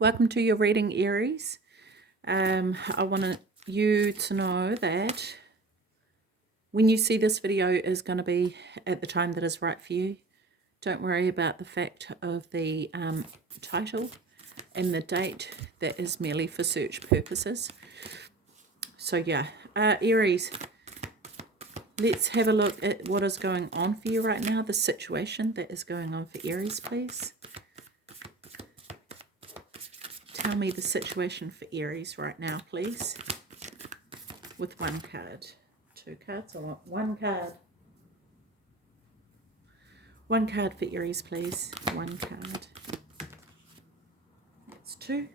Welcome to your reading, Aries. I want you to know that when you see this video is going to be at the time that is right for you. Don't worry about the fact of the title and the date. That is merely for search purposes. So yeah, Aries, let's have a look at what is going on for you right now, the situation that is going on for Aries, please. Tell me the situation for Aries right now, please. With one card. Two cards. I want one card. One card for Aries, please. One card. That's two.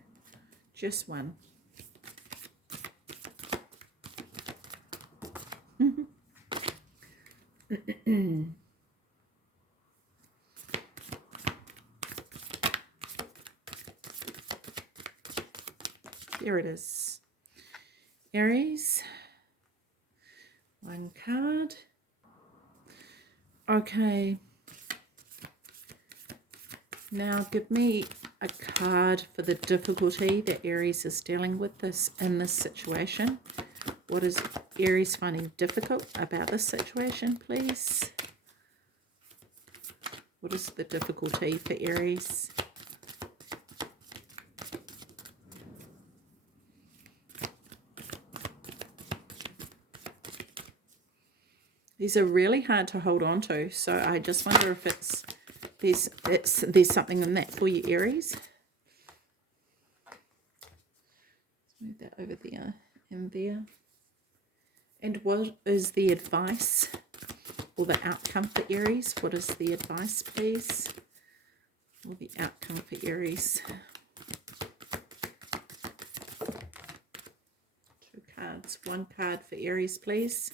Just one. There it is. Aries. One card. Okay. Now give me a card for the difficulty that Aries is dealing with in this situation. What is Aries finding difficult about this situation, please? What is the difficulty for Aries? These are really hard to hold on to, so I just wonder if there's something in that for you, Aries. Let's move that over there and there. And what is the advice or the outcome for Aries? What is the advice, please? Or the outcome for Aries? Two cards. One card for Aries, please,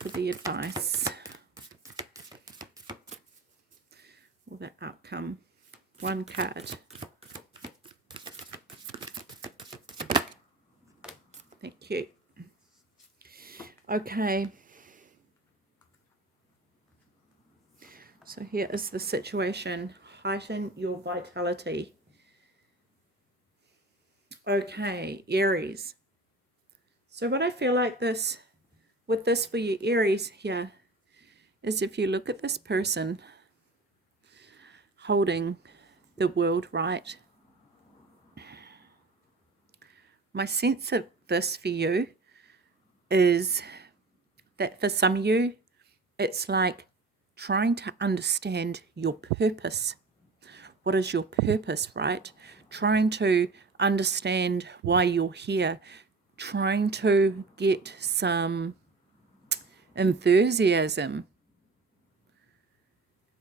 for the advice. Or the outcome. One card. Thank you. Okay. So here is the situation. Heighten your vitality. Okay, Aries. So what I feel like with this for you, Aries, here, is if you look at this person holding the world, right? My sense of this for you is that for some of you, it's like trying to understand your purpose. What is your purpose, right? Trying to understand why you're here. Trying to get some enthusiasm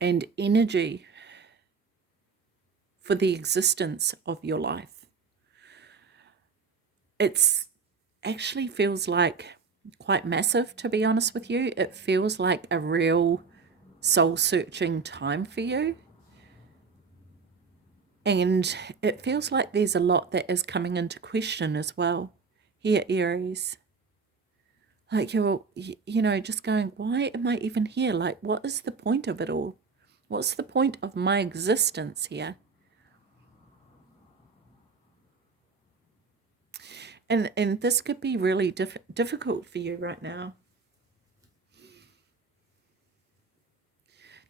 and energy for the existence of your life. It's actually feels like quite massive, to be honest with you. It feels like a real soul-searching time for you. And it feels like there's a lot that is coming into question as well here, Aries. Like you're, just going, why am I even here? Like, what is the point of it all? What's the point of my existence here? And this could be really difficult for you right now.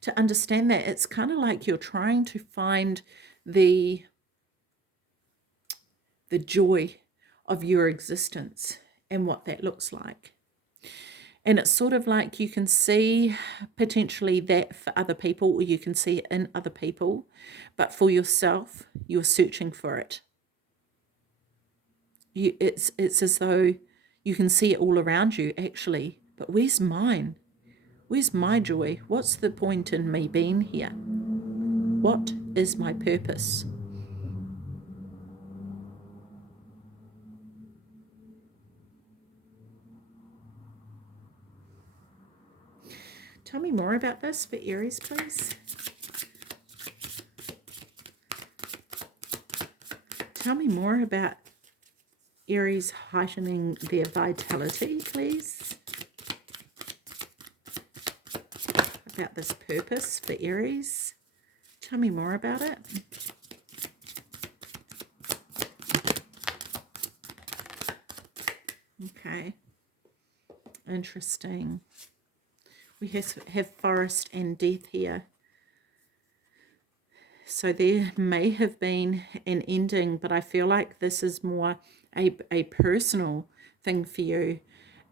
To understand that it's kind of like you're trying to find the joy of your existence and what that looks like. And it's sort of like you can see potentially that for other people, or you can see it in other people, but for yourself, you're searching for it. It's as though you can see it all around you, actually. But where's mine? Where's my joy? What's the point in me being here? What is my purpose? Tell me more about this for Aries, please. Tell me more about Aries heightening their vitality, please. About this purpose for Aries. Tell me more about it. Okay. Interesting. We have forest and death here. So there may have been an ending, but I feel like this is more a personal thing for you.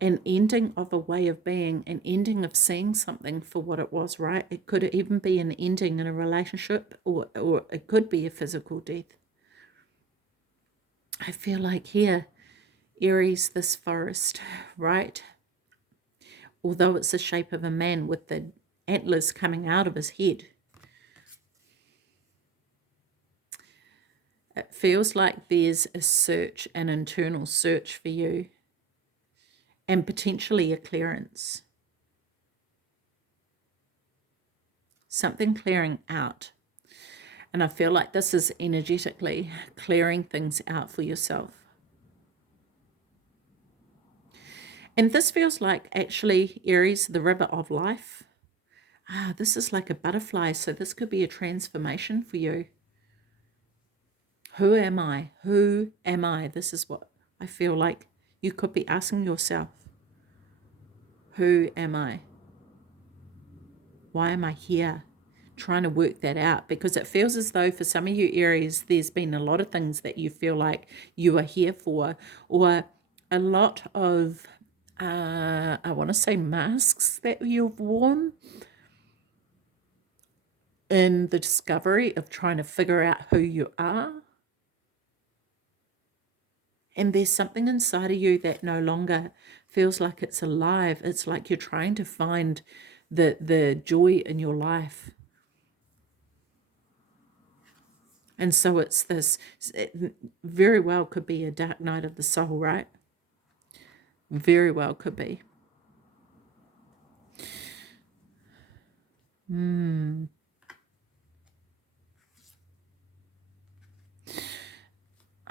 An ending of a way of being, an ending of seeing something for what it was, right? It could even be an ending in a relationship, or it could be a physical death. I feel like here, Aries, this forest, right? Although it's the shape of a man with the antlers coming out of his head, it feels like there's a search, an internal search for you, and potentially a clearance. Something clearing out. And I feel like this is energetically clearing things out for yourself. And this feels like actually, Aries, the river of life. This is like a butterfly, so this could be a transformation for you. Who am I? Who am I? This is what I feel like you could be asking yourself. Who am I? Why am I here? Trying to work that out, because it feels as though for some of you Aries, there's been a lot of things that you feel like you are here for, or a lot of, I want to say masks that you've worn in the discovery of trying to figure out who you are. And there's something inside of you that no longer feels like it's alive. It's like you're trying to find the joy in your life. And so it's this, it very well could be a dark night of the soul, right? Very well could be.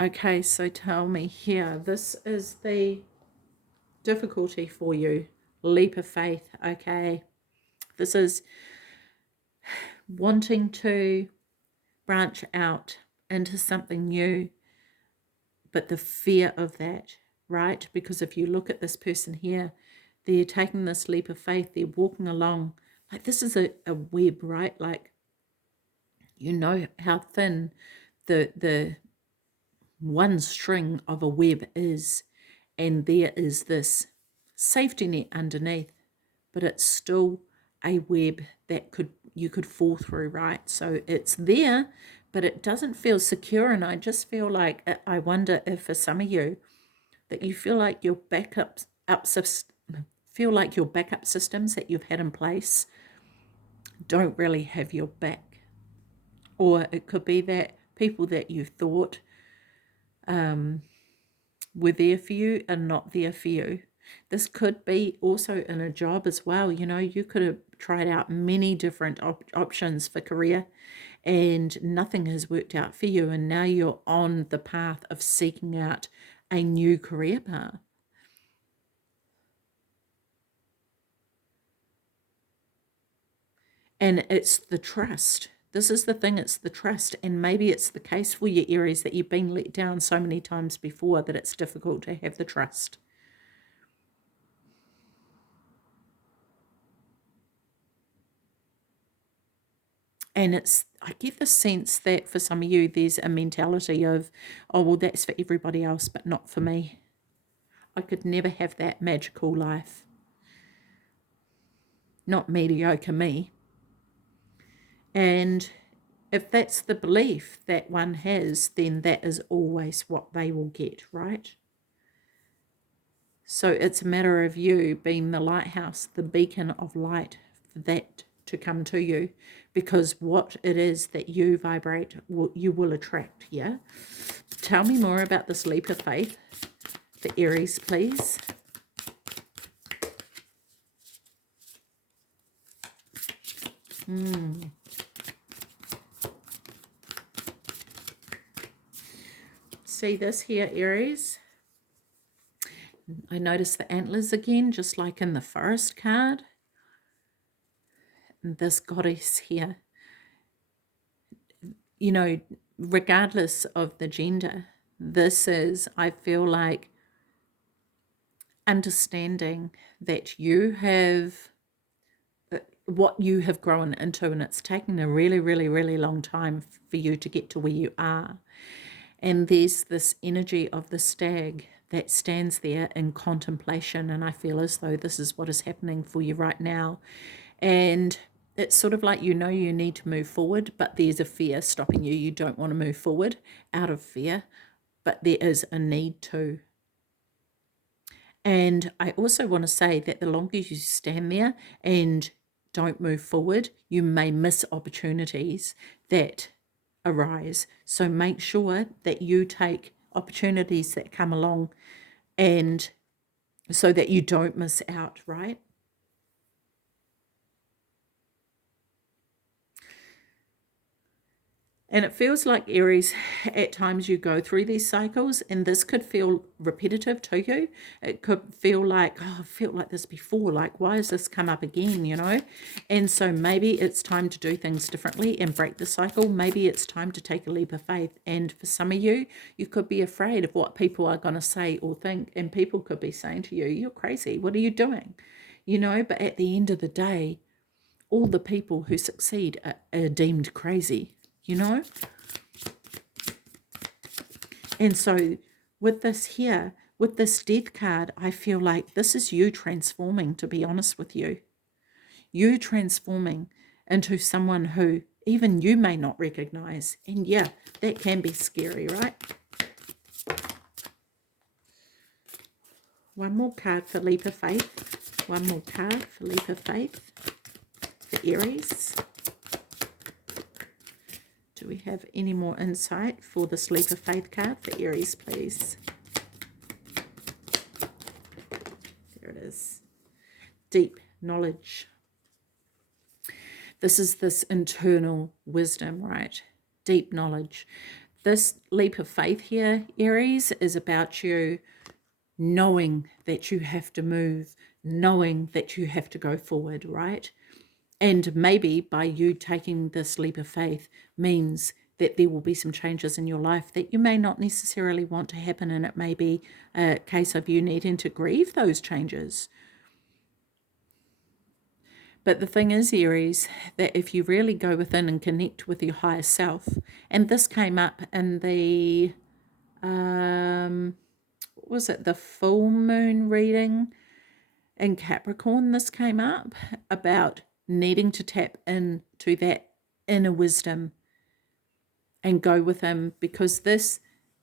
Okay, so tell me here, this is the difficulty for you. Leap of faith, okay? This is wanting to branch out into something new, but the fear of that, right? Because if you look at this person here, they're taking this leap of faith, they're walking along. Like this is a web, right? Like, you know how thin the one string of a web is, and there is this safety net underneath, but it's still a web that you could fall through, right? So it's there, but it doesn't feel secure. And I just feel like, I wonder if for some of you that you feel like your feel like your backup systems that you've had in place don't really have your back. Or it could be that people that you thought were there for you are not there for you. This could be also in a job as well. You know, you could have tried out many different options for career and nothing has worked out for you. And now you're on the path of seeking out a new career path. And it's the trust. This is the thing, it's the trust. And maybe it's the case for you, Aries, that you've been let down so many times before that it's difficult to have the trust. And I get the sense that for some of you, there's a mentality of, oh, well, that's for everybody else, but not for me. I could never have that magical life. Not mediocre me. And if that's the belief that one has, then that is always what they will get, right? So it's a matter of you being the lighthouse, the beacon of light for that to come to you, because what it is that you vibrate, you will attract, yeah? Tell me more about this leap of faith for Aries, please. See this here, Aries? I notice the antlers again, just like in the forest card. And this goddess here, you know, regardless of the gender, this is, I feel like, understanding that you have what you have grown into, and it's taken a really, really, really long time for you to get to where you are. And there's this energy of the stag that stands there in contemplation, and I feel as though this is what is happening for you right now. And it's sort of like you need to move forward, but there's a fear stopping you. You don't want to move forward out of fear, but there is a need to. And I also want to say that the longer you stand there and don't move forward, you may miss opportunities that arise. So make sure that you take opportunities that come along, and so that you don't miss out, right? And it feels like, Aries, at times you go through these cycles, and this could feel repetitive to you. It could feel like, oh, I've felt like this before. Like, why has this come up again, And so maybe it's time to do things differently and break the cycle. Maybe it's time to take a leap of faith. And for some of you, you could be afraid of what people are going to say or think. And people could be saying to you, you're crazy. What are you doing? But at the end of the day, all the people who succeed are deemed crazy. And so with this here, with this death card, I feel like this is you transforming, to be honest with you. You transforming into someone who even you may not recognize. And yeah, that can be scary, right? One more card for leap of faith. One more card for leap of faith for Aries. Do we have any more insight for this leap of faith card for Aries, please? There it is. Deep knowledge. This is this internal wisdom, right? Deep knowledge. This leap of faith here, Aries, is about you knowing that you have to move, knowing that you have to go forward, right? And maybe by you taking this leap of faith means that there will be some changes in your life that you may not necessarily want to happen, and it may be a case of you needing to grieve those changes. But the thing is, Aries, that if you really go within and connect with your higher self, and this came up in the, what was it, the full moon reading in Capricorn, this came up about needing to tap into that inner wisdom and go with him, because this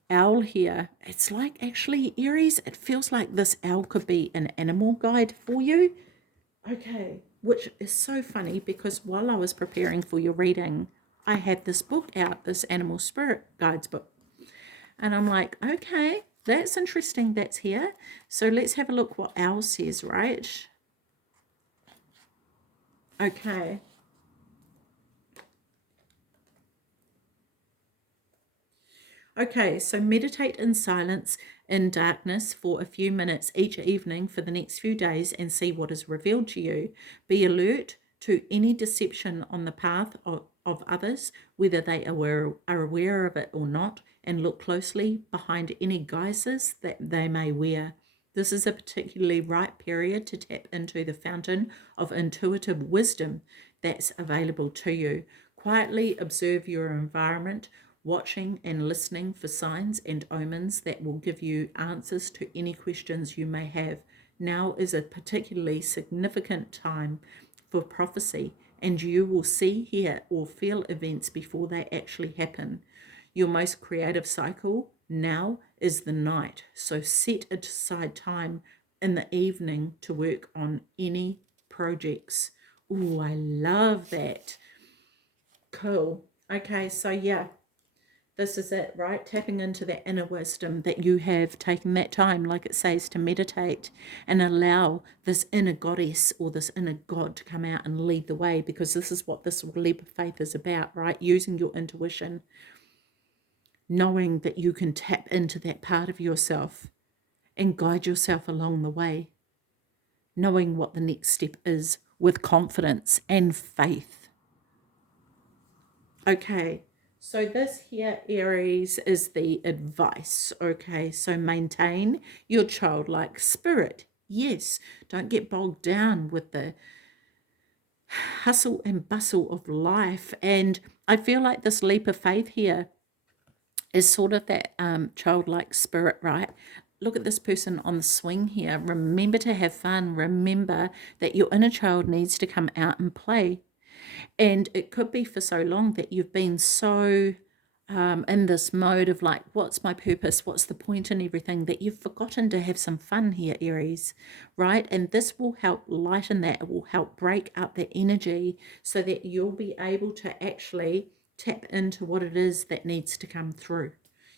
owl here, it's like, actually, Aries, it feels like this owl could be an animal guide for you. Okay, which is so funny, because while I was preparing for your reading, I had this book out, this Animal Spirit Guides book. And I'm like, okay, that's interesting, that's here. So let's have a look what owl says, right? Okay. Okay, so meditate in silence, in darkness for a few minutes each evening for the next few days and see what is revealed to you. Be alert to any deception on the path of others, whether they are aware of it or not, and look closely behind any guises that they may wear. This is a particularly right period to tap into the fountain of intuitive wisdom that's available to you. Quietly observe your environment, watching and listening for signs and omens that will give you answers to any questions you may have. Now is a particularly significant time for prophecy, and you will see, hear, or feel events before they actually happen. Your most creative cycle now is the night, so set aside time in the evening to work on any projects. Oh, I love that. Cool. Okay, so yeah, this is it, right? Tapping into that inner wisdom that you have, taken that time, like it says, to meditate and allow this inner goddess or this inner god to come out and lead the way, because this is what this leap of faith is about, right? Using your intuition, knowing that you can tap into that part of yourself and guide yourself along the way, knowing what the next step is with confidence and faith. Okay. So this here, Aries, is the advice, okay? So maintain your childlike spirit, Yes, don't get bogged down with the hustle and bustle of life. And I feel like this leap of faith here is sort of that childlike spirit, right? Look at this person on the swing here. Remember to have fun. Remember that your inner child needs to come out and play. And it could be for so long that you've been so in this mode of like, what's my purpose? What's the point in everything, that you've forgotten to have some fun here, Aries, right? And this will help lighten that. It will help break up that energy so that you'll be able to actually tap into what it is that needs to come through.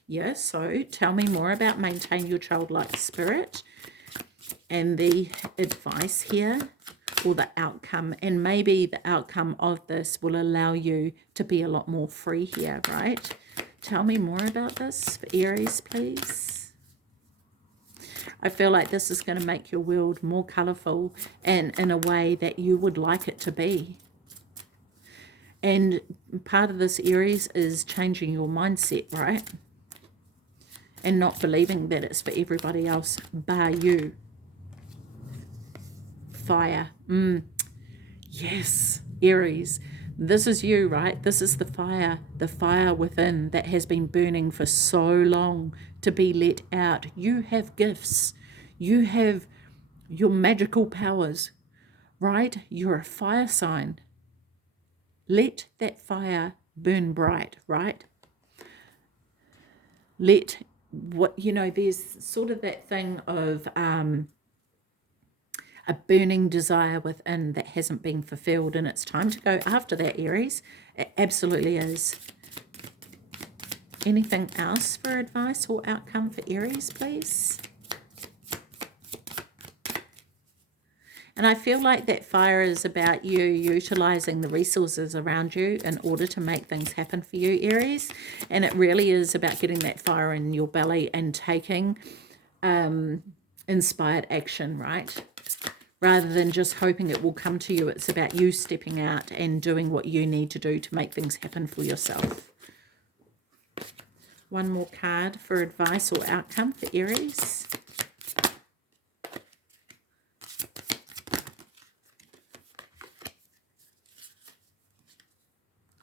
Yeah, so tell me more about maintain your childlike spirit and the advice here, or the outcome. And maybe the outcome of this will allow you to be a lot more free here, right? Tell me more about this for Aries, please. I feel like this is going to make your world more colourful and in a way that you would like it to be. And part of this, Aries, is changing your mindset, right? And not believing that it's for everybody else bar you. Fire. Yes, Aries. This is you, right? This is the fire within that has been burning for so long to be let out. You have gifts. You have your magical powers, right? You're a fire sign. Let that fire burn bright, right? Let what, you know, there's sort of that thing of a burning desire within that hasn't been fulfilled, and it's time to go after that, Aries. It absolutely is. Anything else for advice or outcome for Aries, please? And I feel like that fire is about you utilizing the resources around you in order to make things happen for you, Aries. And it really is about getting that fire in your belly and taking inspired action, right? Rather than just hoping it will come to you. It's about you stepping out and doing what you need to do to make things happen for yourself. One more card for advice or outcome for Aries.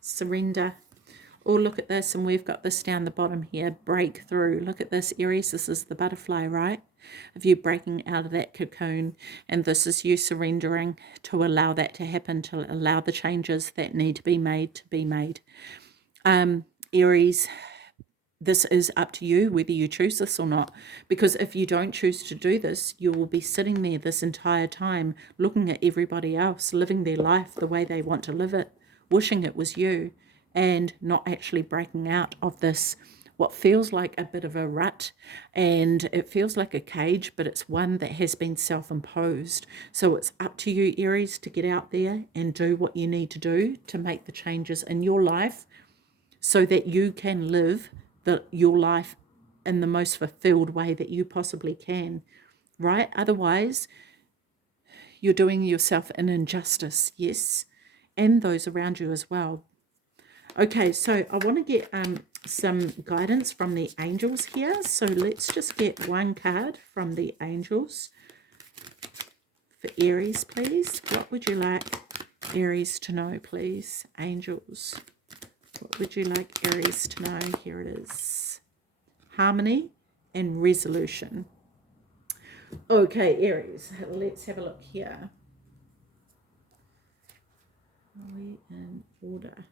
Surrender. Oh, look at this, and we've got this down the bottom here, breakthrough. Look at this, Aries. This is the butterfly, right? Of you breaking out of that cocoon, and this is you surrendering to allow that to happen, to allow the changes that need to be made to be made. Aries, this is up to you whether you choose this or not, because if you don't choose to do this, you will be sitting there this entire time looking at everybody else living their life the way they want to live it, wishing it was you, and not actually breaking out of this, what feels like a bit of a rut, and it feels like a cage, but it's one that has been self-imposed. So it's up to you, Aries, to get out there and do what you need to do to make the changes in your life so that you can live your life in the most fulfilled way that you possibly can, right? Otherwise, you're doing yourself an injustice, yes, and those around you as well. Okay, so I want to get some guidance from the angels here. So let's just get one card from the angels for Aries, please. What would you like Aries to know, please? Angels, what would you like Aries to know? Here it is. Harmony and resolution. Okay, Aries, let's have a look here. Are we in order?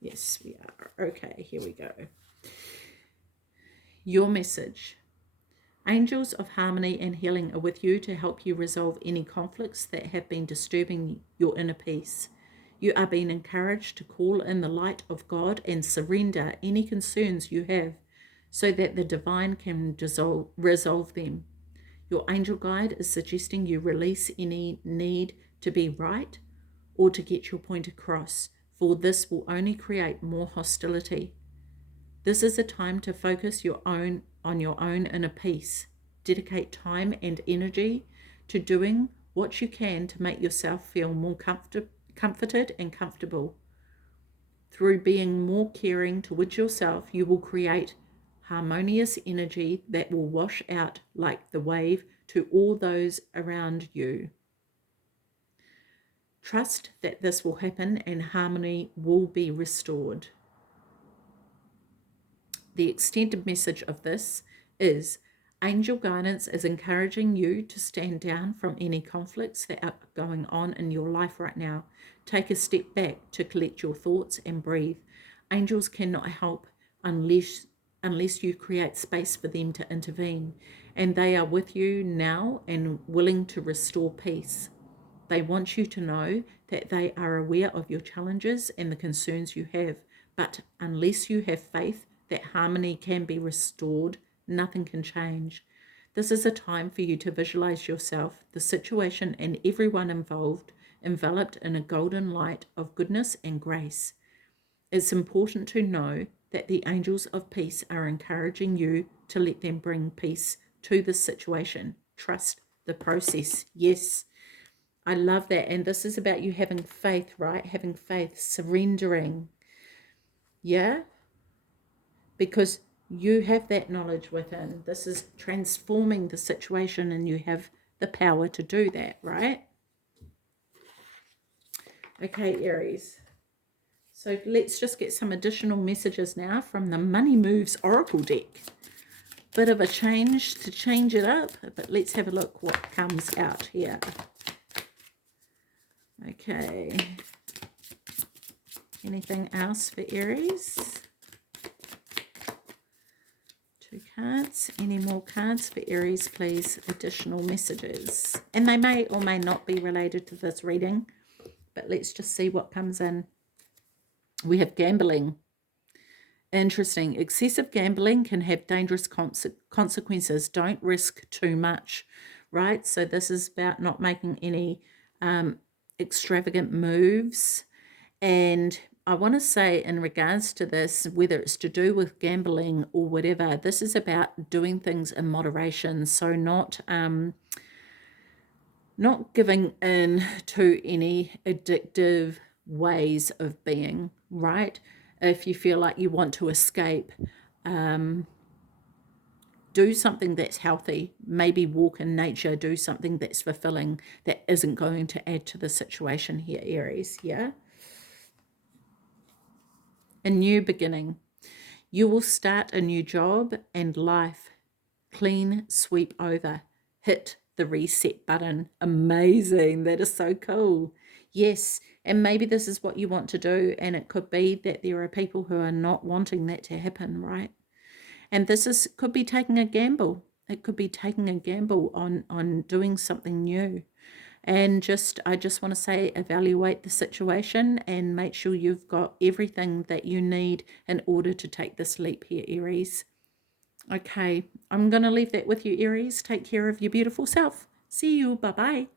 Yes, we are. Okay, here we go. Your message. Angels of harmony and healing are with you to help you resolve any conflicts that have been disturbing your inner peace. You are being encouraged to call in the light of God and surrender any concerns you have so that the divine can resolve them. Your angel guide is suggesting you release any need to be right or to get your point across, for this will only create more hostility. This is a time to focus on your own inner peace. Dedicate time and energy to doing what you can to make yourself feel more comforted and comfortable. Through being more caring towards yourself, you will create harmonious energy that will wash out like the wave to all those around you. Trust that this will happen and harmony will be restored. The extended message of this is angel guidance is encouraging you to stand down from any conflicts that are going on in your life right now. Take a step back to collect your thoughts and breathe. Angels cannot help unless you create space for them to intervene, and they are with you now and willing to restore peace. They want you to know that they are aware of your challenges and the concerns you have, but unless you have faith that harmony can be restored, nothing can change. This is a time for you to visualize yourself, the situation, and everyone involved enveloped in a golden light of goodness and grace. It's important to know that the angels of peace are encouraging you to let them bring peace to the situation. Trust the process. Yes, I love that. And this is about you having faith, right? Having faith, surrendering. Yeah? Because you have that knowledge within. This is transforming the situation and you have the power to do that, right? Okay, Aries. So let's just get some additional messages now from the Money Moves Oracle deck. Bit of a change to change it up, but let's have a look what comes out here. Okay. Anything else for Aries? 2 cards. Any more cards for Aries, please? Additional messages. And they may or may not be related to this reading, but let's just see what comes in. We have gambling. Interesting. Excessive gambling can have dangerous consequences. Don't risk too much, right? So this is about not making any extravagant moves. And I want to say in regards to this, whether it's to do with gambling or whatever, this is about doing things in moderation. So not giving in to any addictive ways of being, right? If you feel like you want to escape, do something that's healthy. Maybe walk in nature, do something that's fulfilling, that isn't going to add to the situation here, Aries, yeah? A new beginning. You will start a new job and life. Clean sweep over. Hit the reset button. Amazing. That is so cool. Yes, and maybe this is what you want to do, and it could be that there are people who are not wanting that to happen, right? And this could be taking a gamble. It could be taking a gamble on doing something new. And I just want to say, evaluate the situation and make sure you've got everything that you need in order to take this leap here, Aries. Okay, I'm going to leave that with you, Aries. Take care of your beautiful self. See you. Bye-bye.